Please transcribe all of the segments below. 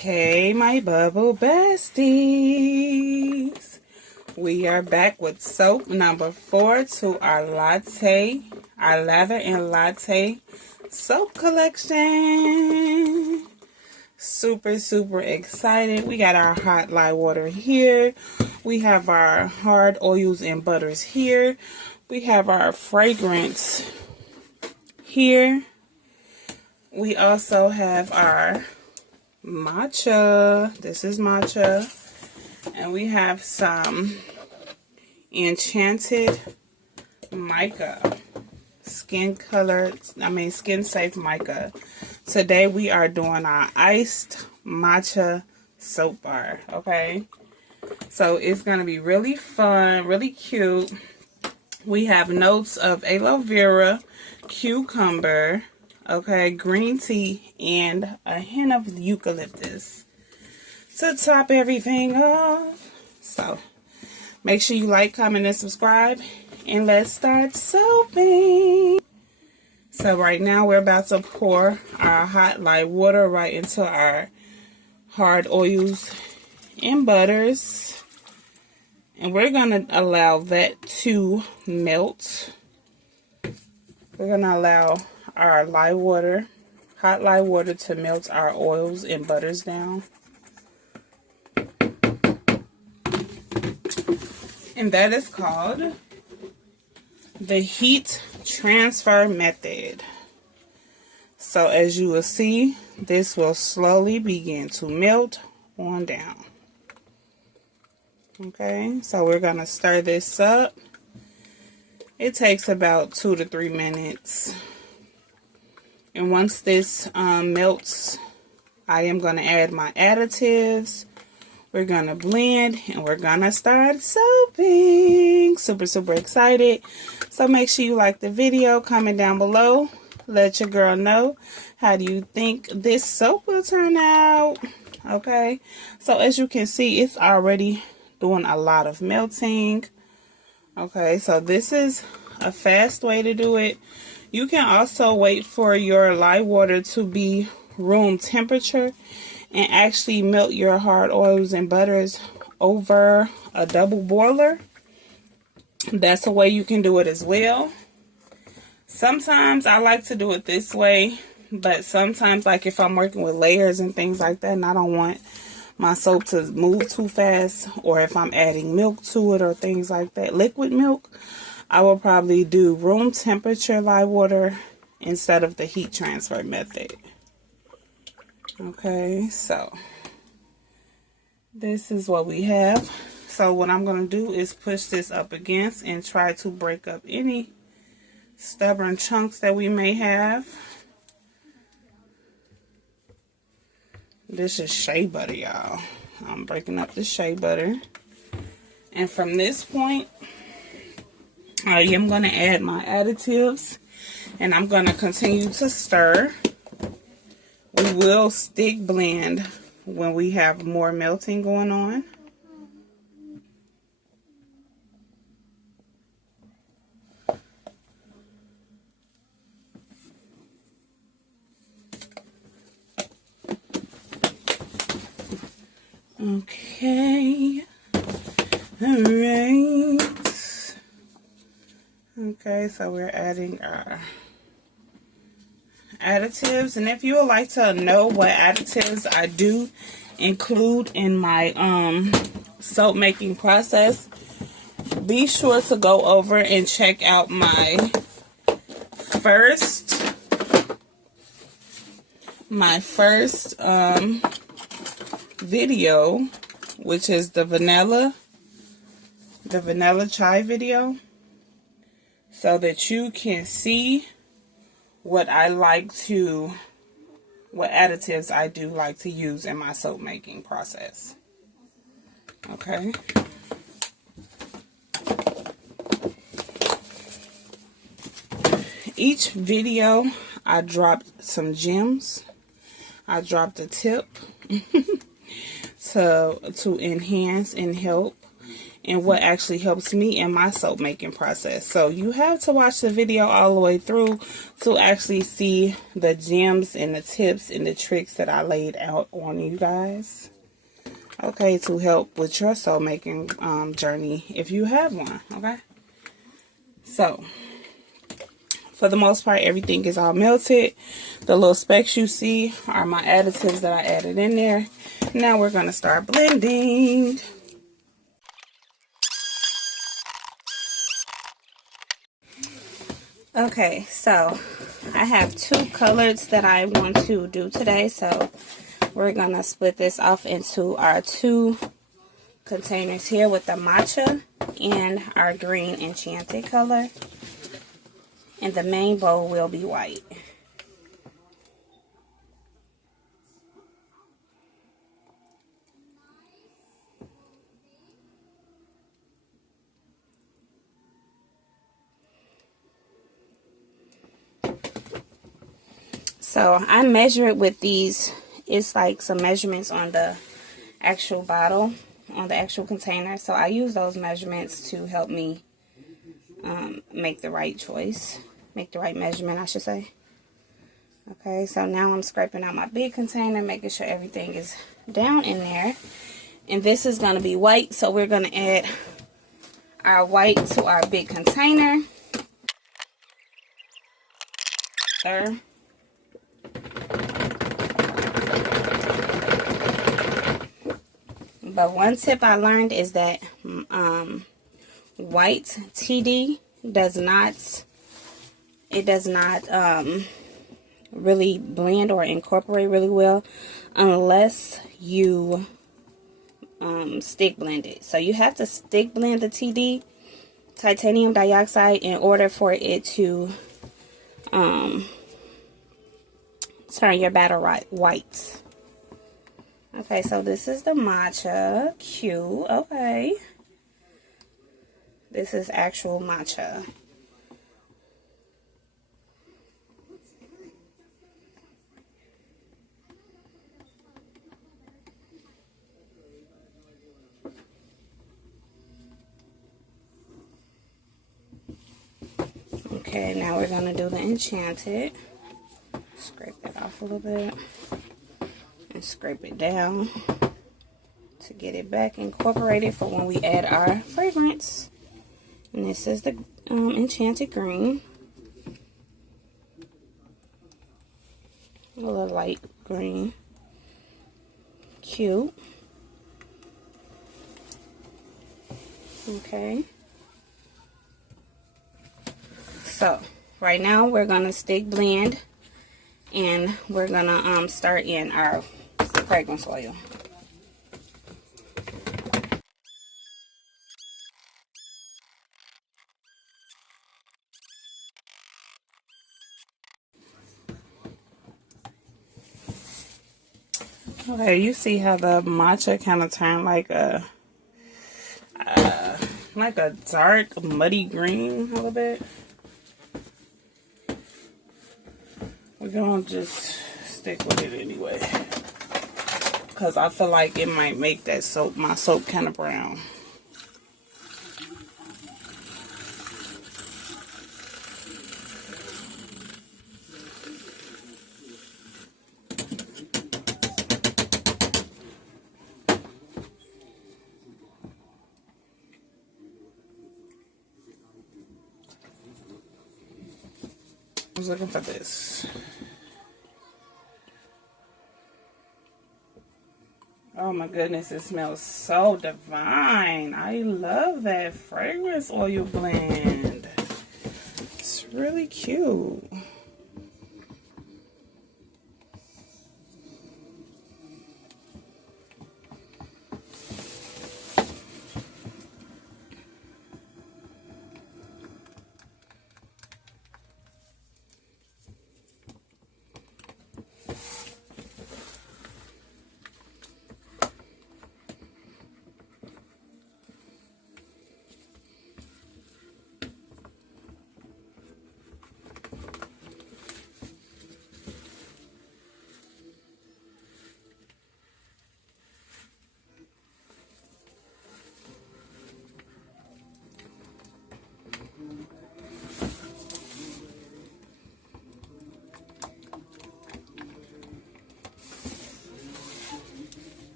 Hey, my bubble besties. We are back with soap number 4 to our Latte, our Lather and Latte soap collection. Super excited. We got our hot lye water here. We have our hard oils and butters here. We have our fragrance here. We also have our matcha. This is matcha. And we have some enchanted mica. Skin safe mica. Today we are doing our iced matcha soap bar. Okay. So it's going to be really fun, really cute. We have notes of aloe vera, cucumber, okay, green tea, and a hint of eucalyptus to top everything off. So make sure you like, comment, and subscribe, and let's start soaping. So right now we're about to pour our hot lye water right into our hard oils and butters. And we're going to allow that to melt. We're going to allow our lye water, hot lye water, to melt our oils and butters down. And that is called the heat transfer method. So as you will see, this will slowly begin to melt on down. Okay, so we're going to stir this up. It takes about 2 to 3 minutes. And once this melts, I am going to add my additives. We're going to blend and we're going to start soaping. Super excited. So make sure you like the video, comment down below. Let your girl know how do you think this soap will turn out. Okay, so as you can see, it's already doing a lot of melting. Okay, so this is a fast way to do it. You can also wait for your lye water to be room temperature and actually melt your hard oils and butters over a double boiler. That's a way you can do it as well. Sometimes I like to do it this way, but sometimes, like if I'm working with layers and things like that and I don't want my soap to move too fast, or if I'm adding milk to it or things like that, liquid milk, I will probably do room temperature lye water instead of the heat transfer method. Okay, so this is what we have. So what I'm going to do is push this up against and try to break up any stubborn chunks that we may have. This is shea butter, y'all. I'm breaking up the shea butter. And from this point, I am going to add my additives. And I'm going to continue to stir. We will stick blend when we have more melting going on. Okay. Alright. Okay, so we're adding our additives, and if you would like to know what additives I do include in my soap making process, be sure to go over and check out my first video, which is the vanilla chai video, so that you can see what additives I do like to use in my soap making process. Okay. Each video I dropped some gems. I dropped a tip to enhance and help and what actually helps me in my soap making process. So you have to watch the video all the way through to actually see the gems and the tips and the tricks that I laid out on you guys. Okay, to help with your soap making journey if you have one. Okay, so for the most part, everything is all melted. The little specks you see are my additives that I added in there. Now we're going to start blending. Okay, so I have 2 colors that I want to do today. So we're going to split this off into our 2 containers here with the matcha and our green enchanted color. And the main bowl will be white. So I measure it with these. It's like some measurements on the actual bottle, on the actual container. So I use those measurements to help me make the right choice. Make the right measurement, I should say. Okay, so now I'm scraping out my big container, making sure everything is down in there. And this is going to be white, so we're going to add our white to our big container. There. But one tip I learned is that white TD does not really blend or incorporate really well unless you stick blend it. So you have to stick blend the TD, titanium dioxide, in order for it to turn your batter white. Okay, so this is the matcha. Cute. Okay. This is actual matcha. Okay, now we're going to do the enchanted. Scrape that off a little bit. And scrape it down to get it back incorporated for when we add our fragrance. And this is the enchanted green. A little light green. Cute. Okay. So, right now we're going to stick blend. And we're going to start in our fragrance oil. Okay, you see how the matcha kind of turned like a dark muddy green a little bit. We're gonna just stick with it anyway, because I feel like it might make that soap, my soap, kind of brown. I was looking for this. Oh my goodness, it smells so divine. I love that fragrance oil blend. It's really cute.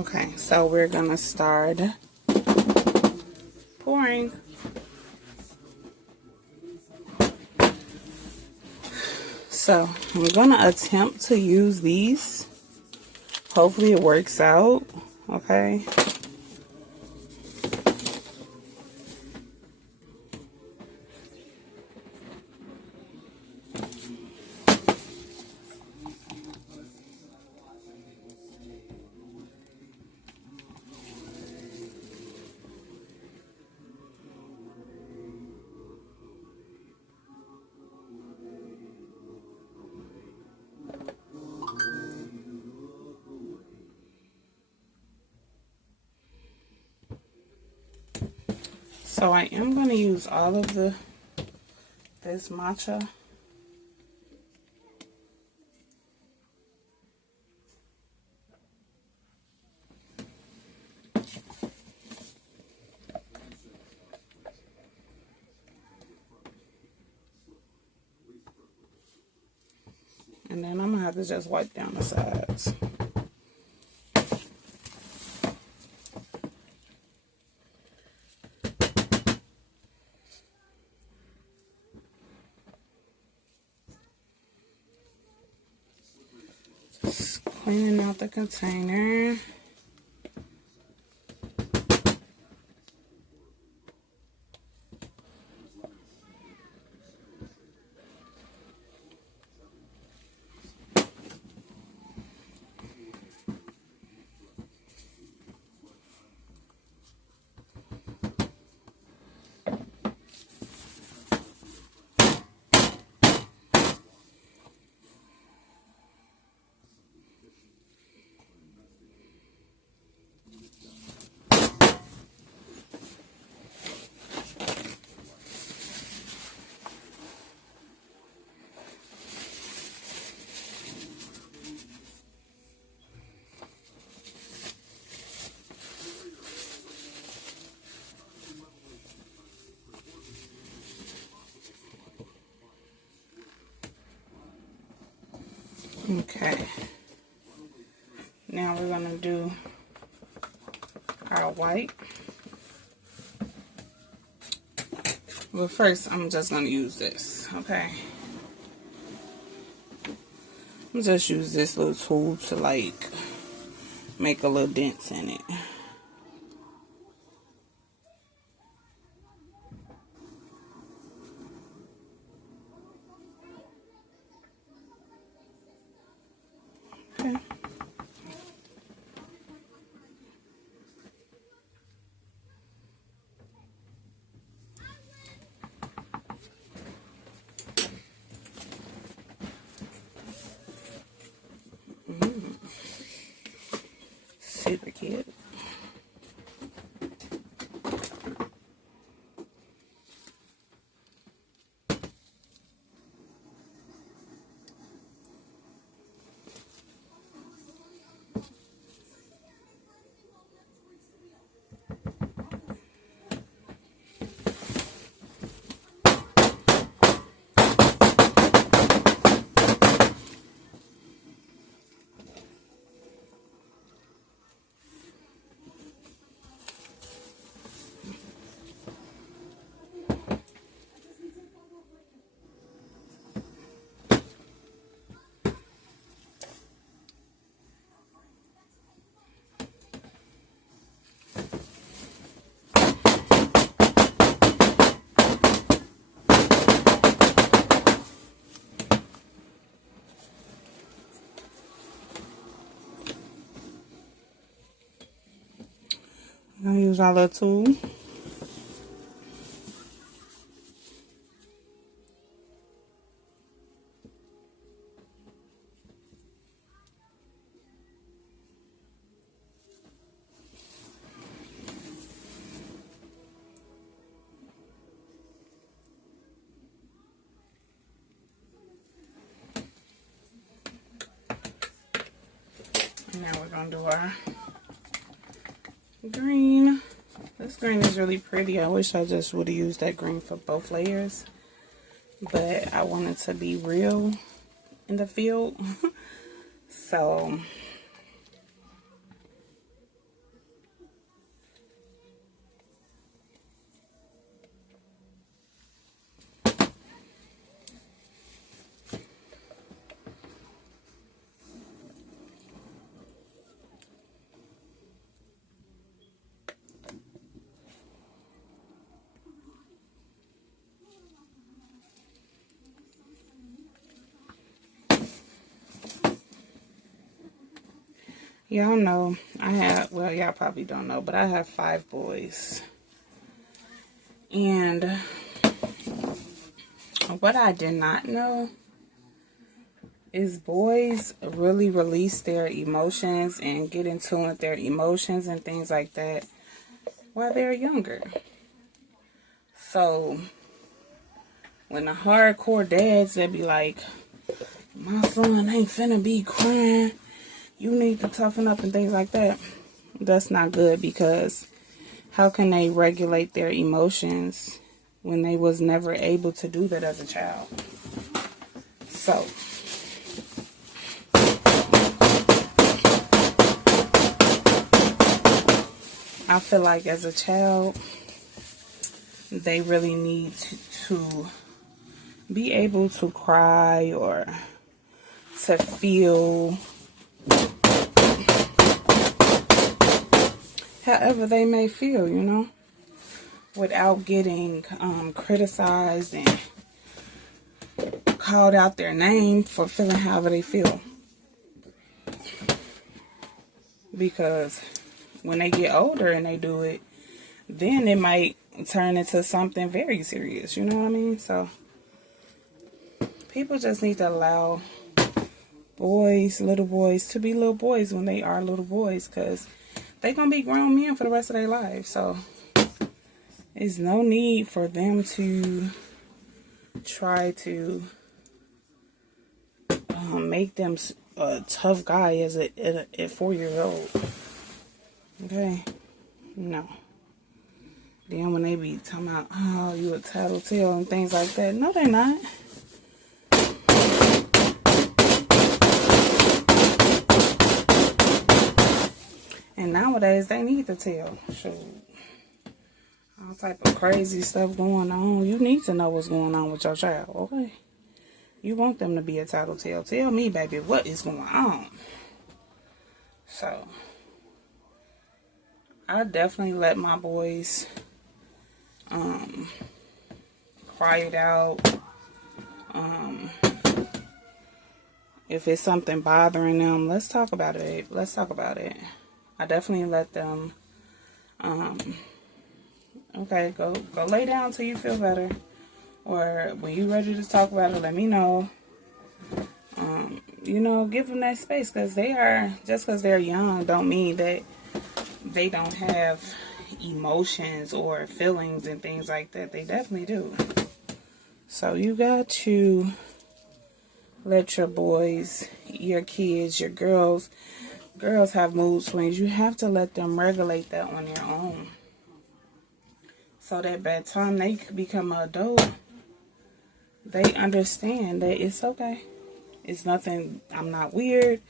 Okay, so we're gonna start pouring. So I'm gonna attempt to use these. Hopefully it works out. Okay. So I am going to use all of this matcha. And then I'm going to have to just wipe down the sides. Just cleaning out the container. Okay. Now we're going to do our white. Well, first I'm just going to use this, okay? I'm just use this little tool to like make a little dents in it. Okay. Super cute. I'm going to use our little tool. And now we're going to do our green. This green is really pretty. I wish I just would have used that green for both layers. But I wanted to be real in the field. So Y'all know I have, well, y'all probably don't know, but I have 5 boys. And what I did not know is boys really release their emotions and get in tune with their emotions and things like that while they're younger. So when the hardcore dads, they be like, my son ain't finna be crying, you need to toughen up and things like that. That's not good, because how can they regulate their emotions when they was never able to do that as a child? So I feel like as a child, they really need to be able to cry or to feel however they may feel, you know, without getting criticized and called out their name for feeling however they feel. Because when they get older and they do it, then it might turn into something very serious, you know what I mean? So people just need to allow boys, little boys, to be little boys when they are little boys, because they're going to be grown men for the rest of their lives. So there's no need for them to try to make them a tough guy as a 4 years old. Okay? No. Then when they be talking about, oh, you a tattletale and things like that. No, they're not. And nowadays, they need to tell. Shoot. All type of crazy stuff going on. You need to know what's going on with your child, okay? You want them to be a tattletale. Tell me, baby, what is going on? So, I definitely let my boys cry it out. If it's something bothering them, let's talk about it, babe. Let's talk about it. I definitely let them, okay, go lay down till you feel better. Or when you're ready to talk about it, let me know. You know, give them that space, because just because they're young don't mean that they don't have emotions or feelings and things like that. They definitely do. So you got to let your boys, your kids, your girls have mood swings. You have to let them regulate that on their own. So that by the time they become an adult, they understand that it's okay. It's nothing, I'm not weird,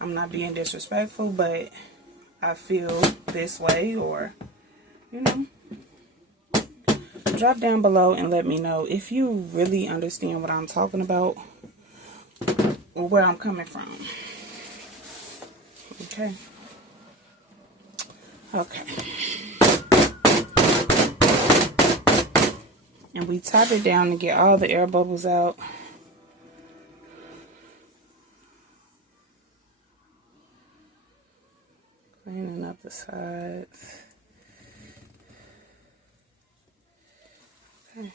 I'm not being disrespectful, but I feel this way, or, you know. Drop down below and let me know if you really understand what I'm talking about or where I'm coming from. Okay. Okay. And we top it down to get all the air bubbles out. Cleaning up the sides. Okay.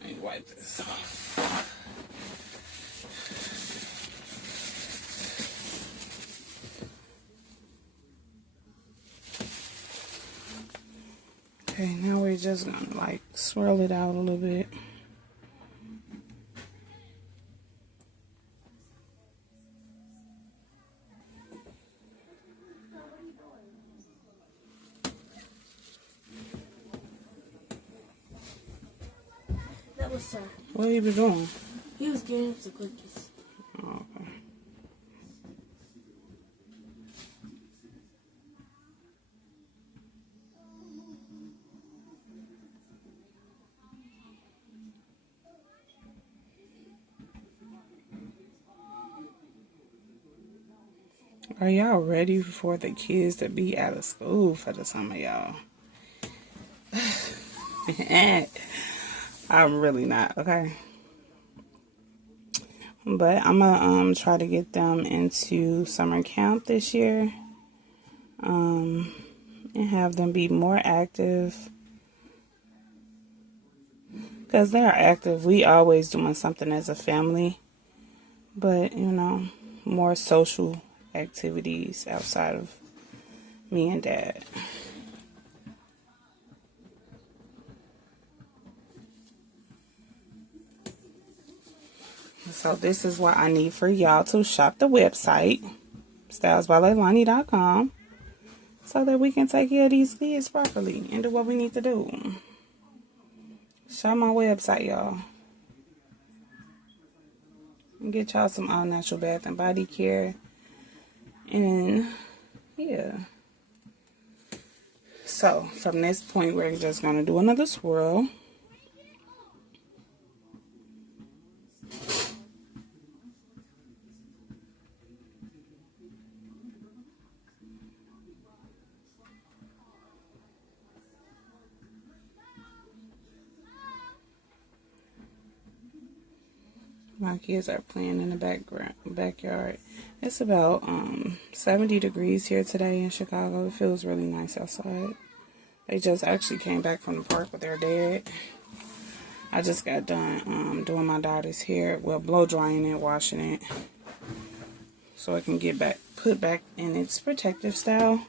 Let me wipe this off. Okay, now we're just gonna like swirl it out a little bit. That was sir. What he be doing? He was getting us the cookies. Oh, okay. Are y'all ready for the kids to be out of school for the summer, y'all? I'm really not, okay? But I'm gonna try to get them into summer camp this year, and have them be more active, because they are active. We always doing something as a family, but you know, more social activities outside of me and Dad. So this is what I need for y'all to shop the website, StylesbyLailani.com, so that we can take care of these kids properly and do what we need to do. Shop my website, y'all. And get y'all some all natural bath and body care. And yeah. So from this point, we're just going to do another swirl. My kids are playing in the backyard. It's about 70 degrees here today in Chicago. It feels really nice outside. They just actually came back from the park with their dad. I just got done doing my daughter's hair, well, blow drying it, washing it, so it can get put back in its protective style.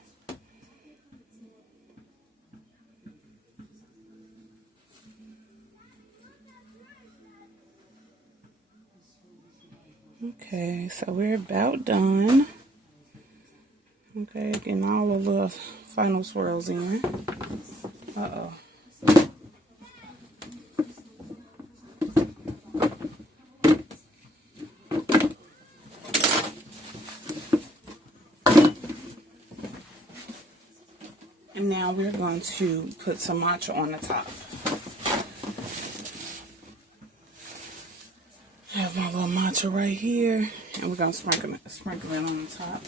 Okay, so we're about done. Okay, getting all of the final swirls in. Uh-oh. And now we're going to put some matcha on the top. I have my little matcha right here, and we're going to sprinkle it on the top.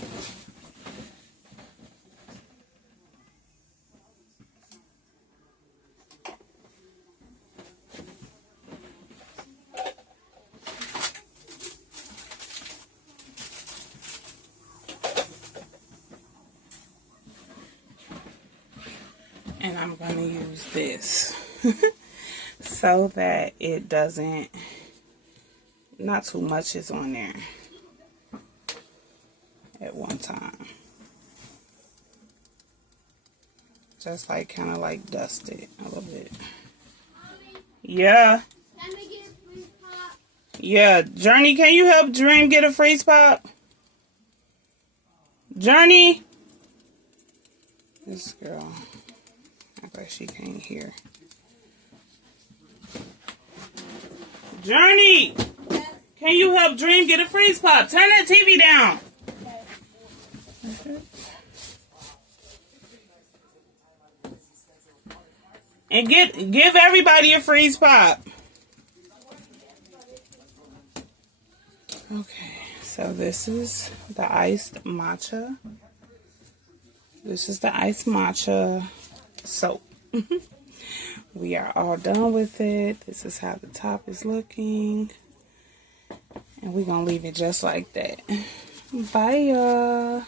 And I'm going to use this so that it doesn't, not too much is on there at one time. Just like kind of like dust it a little bit. Yeah. Can we get a freeze pop? Yeah. Journey, can you help Dream get a freeze pop? Journey. This girl. I bet she can't hear. Journey! Yes. Can you help Dream get a freeze pop? Turn that TV down. Okay. And give everybody a freeze pop. Okay, so this is the iced matcha. This is the iced matcha soap. We are all done with it. This is how the top is looking. And we're going to leave it just like that. Bye, y'all.